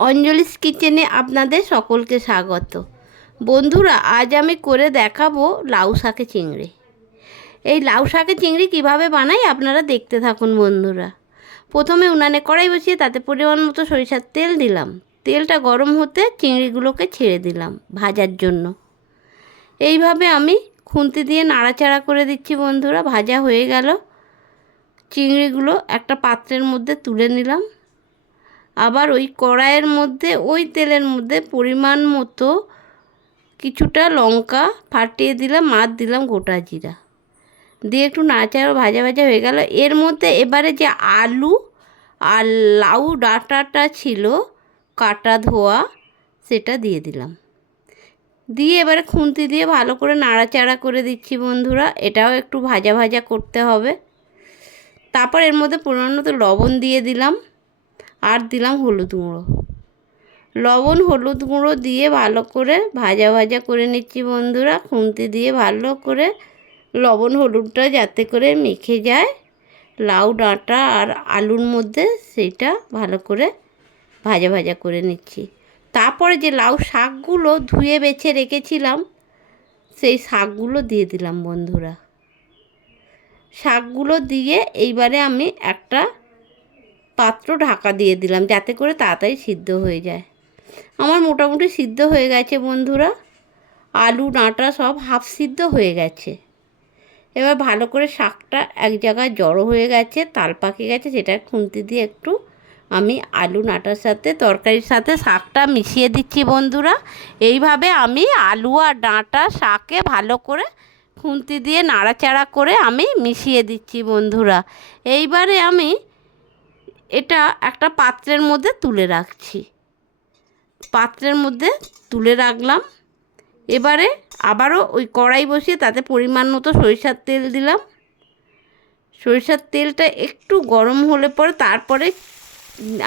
অঞ্জলিস কিচেনে আপনাদের সকলকে স্বাগত। বন্ধুরা, আজ আমি করে দেখাবো লাউ শাকে চিংড়ি। এই লাউ শাকে চিংড়ি কীভাবে বানাই আপনারা দেখতে থাকুন বন্ধুরা। প্রথমে উনানে কড়াই বসিয়ে তাতে পরিমাণ মতো সরিষার তেল দিলাম। তেলটা গরম হতে চিংড়িগুলোকে ছেড়ে দিলাম ভাজার জন্য। এইভাবে আমি খুন্তি দিয়ে নাড়াচাড়া করে দিচ্ছি বন্ধুরা। ভাজা হয়ে গেল, চিংড়িগুলো একটা পাত্রের মধ্যে তুলে নিলাম। আবার ওই কড়াইয়ের মধ্যে ওই তেলের মধ্যে পরিমাণ মতো কিছুটা লঙ্কা ফাটিয়ে দিলাম, আর দিলাম গোটা জিরা দিয়ে একটু নাড়াচাড়া ভাজা ভাজা হয়ে গেল। এর মধ্যে এবারে যে আলু আর লাউ ডাঁটাটা ছিল কাটা ধোয়া, সেটা দিয়ে দিলাম। দিয়ে এবারে খুন্তি দিয়ে ভালো করে নাড়াচাড়া করে দিচ্ছি বন্ধুরা। এটাও একটু ভাজা ভাজা করতে হবে। তারপর এর মধ্যে পরিমাণ মতো লবণ দিয়ে দিলাম, আর দিলাম হলুদ গুঁড়ো। লবণ হলুদ গুঁড়ো দিয়ে ভালো করে ভাজা ভাজা করে নিচ্ছি বন্ধুরা। খুন্তি দিয়ে ভালো করে লবণ হলুদটা যাতে করে মেখে যায় লাউ ডাঁটা আর আলুর মধ্যে, সেইটা ভালো করে ভাজা ভাজা করে নিচ্ছি। তারপরে যে লাউ শাকগুলো ধুয়ে বেছে রেখেছিলাম, সেই শাকগুলো দিয়ে দিলাম বন্ধুরা। শাকগুলো দিয়ে এইবারে আমি একটা পাত্র ঢাকা দিয়ে দিলাম যাতে করে তাড়াতাড়ি সিদ্ধ হয়ে যায়। আমার মোটামুটি সিদ্ধ হয়ে গেছে বন্ধুরা। আলু ডাঁটা সব হাফ সিদ্ধ হয়ে গেছে। এবার ভালো করে শাকটা এক জায়গায় জড়ো হয়ে গেছে, তাল পাকে গেছে। সেটা খুন্তি দিয়ে একটু আমি আলু ডাঁটার সাথে তরকারির সাথে শাকটা মিশিয়ে দিচ্ছি বন্ধুরা। এইভাবে আমি আলু আর ডাঁটা শাকে ভালো করে খুন্তি দিয়ে নাড়াচাড়া করে আমি মিশিয়ে দিচ্ছি বন্ধুরা। এইবারে আমি এটা একটা পাত্রের মধ্যে তুলে রাখছি। পাত্রের মধ্যে তুলে রাখলাম। এবারে আবারও ওই কড়াই বসিয়ে তাতে পরিমাণ মতো সরিষার তেল দিলাম। সরিষার তেলটা একটু গরম হলে পরে তারপরে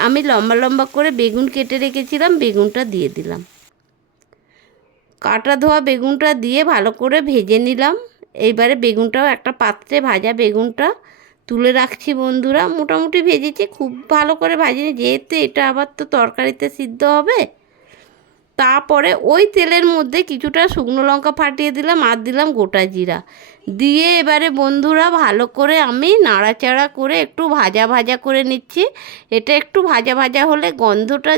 আমি লম্বা লম্বা করে বেগুন কেটে রেখেছিলাম, বেগুনটা দিয়ে দিলাম। কাটা ধোয়া বেগুনটা দিয়ে ভালো করে ভেজে নিলাম। এইবারে বেগুনটাও একটা পাত্রে ভাজা বেগুনটা তুলে রাখছি বন্ধুরা। মোটামুটি ভেজেছি, খুব ভালো করে ভাজিনি, যেহেতু এটা আবার তো তরকারিতে সিদ্ধ হবে। তারপরে ওই তেলের মধ্যে কিছুটা শুকনো লঙ্কা ফাটিয়ে দিলাম, আর দিলাম গোটা জিরা দিয়ে এবারে বন্ধুরা ভালো করে আমি নাড়াচাড়া করে একটু ভাজা ভাজা করে নিচ্ছি। এটা একটু ভাজা ভাজা হলে গন্ধটা,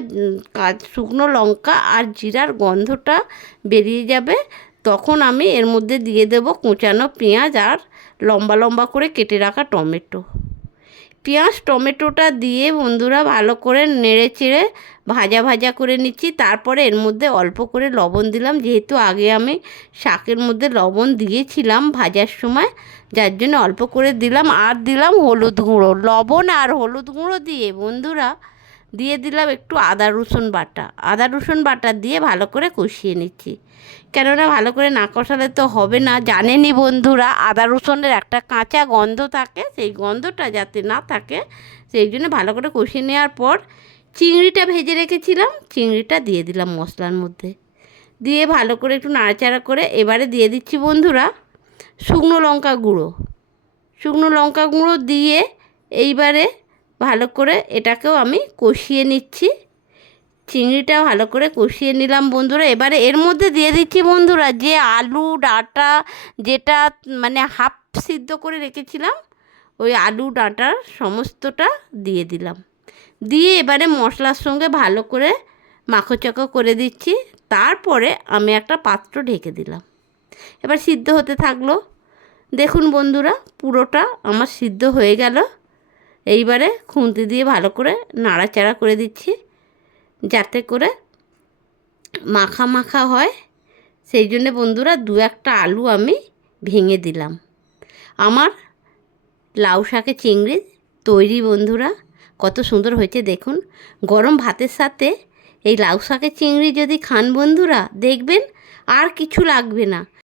শুকনো লঙ্কা আর জিরার গন্ধটা বেরিয়ে যাবে। তখন আমি এর মধ্যে দিয়ে দেব কুচানো পেঁয়াজ আর লম্বা লম্বা করে কেটে রাখা টমেটো। পেঁয়াজ টমেটোটা দিয়ে বন্ধুরা ভালো করে নেড়ে চেড়ে ভাজা ভাজা করে নিচ্ছি। তারপরে এর মধ্যে অল্প করে লবণ দিলাম, যেহেতু আগে আমি শাকের মধ্যে লবণ দিয়েছিলাম ভাজার সময়, যার জন্য অল্প করে দিলাম। আর দিলাম হলুদ গুঁড়ো। লবণ আর হলুদ গুঁড়ো দিয়ে বন্ধুরা দিয়ে দিলাম একটু আদা রসুন বাটা। আদা রসুন বাটা দিয়ে ভালো করে কষিয়ে নিচ্ছি, কেননা ভালো করে না কষালে তো হবে না। জানেনই বন্ধুরা, আদা রসুনের একটা কাঁচা গন্ধ থাকে, সেই গন্ধটা যাতে না থাকে সেই জন্য ভালো করে কষিয়ে নেওয়ার পর চিংড়িটা ভেজে রেখেছিলাম, চিংড়িটা দিয়ে দিলাম মশলার মধ্যে। দিয়ে ভালো করে একটু নাড়াচাড়া করে এবারে দিয়ে দিচ্ছি বন্ধুরা শুকনো লঙ্কা গুঁড়ো। শুকনো লঙ্কা গুঁড়ো দিয়ে এইবারে ভালো করে এটাকেও আমি কষিয়ে নিচ্ছি। চিংড়িটা ভালো করে কষিয়ে নিলাম বন্ধুরা। এবারে এর মধ্যে দিয়ে দিচ্ছি বন্ধুরা যে আলু ডাঁটা যেটা মানে হাফ সিদ্ধ করে রেখেছিলাম, ওই আলু ডাঁটার সমস্তটা দিয়ে দিলাম। দিয়ে এবারে মশলার সঙ্গে ভালো করে মাখোচাখো করে দিচ্ছি। তারপরে আমি একটা পাত্র ঢেকে দিলাম। এবার সিদ্ধ হতে থাকলো। দেখুন বন্ধুরা, পুরোটা আমার সিদ্ধ হয়ে গেল। এইবারে খুন্তি দিয়ে ভালো করে নাড়াচাড়া করে দিচ্ছি যাতে করে মাখা মাখা হয়। সেই জন্যে বন্ধুরা দু একটা আলু আমি ভেঙে দিলাম। আমার লাউ শাকে চিংড়ি তৈরি বন্ধুরা। কত সুন্দর হয়েছে দেখুন। গরম ভাতের সাথে এই লাউ শাকের চিংড়ি যদি খান বন্ধুরা, দেখবেন আর কিছু লাগবে না।